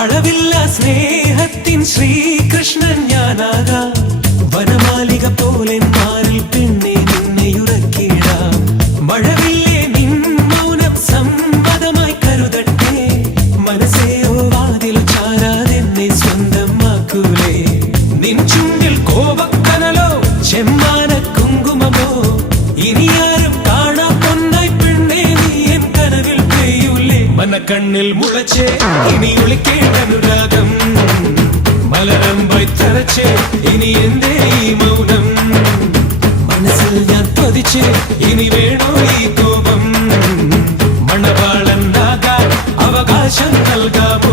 അളവില്ല സ്നേഹത്തിൻ ശ്രീകൃഷ്ണൻ ഞാനാകാം വനമാലിക പോലെ മാറിൽ പിന്നെ നിന്നെയുറക്കിടാം മഴവില്ലേ നിൻ മൗനം സമ്മതമായി കരുതട്ടെ മനസ്സേയോ വാതിൽ ചാരാതെന്നെ സ്വന്തമാക്കൂലേ നിൻ ചുണ്ടിൽ കോപക്കനലോ ചെമ്മാന കുങ്കുമമോ ഇനിയാരും കാണാ പൊന്നായി പെണ്ണേ നീ എൻ കനവിൽ പെയ്യൂലേ മനക്കണ്ണിൽ മുളച്ചേ ഇനി ഒളിക്കേണ്ട അനുരാഗം മലരമ്പായി തരച്ചേ ഇനി എന്തേ ഈ മൗനം മനസ്സിൽ ഞാൻ പതിച്ചേ ഇനി വേണോ ഈ കോപം മണവാളനാകാൻ അവകാശം നൽകാം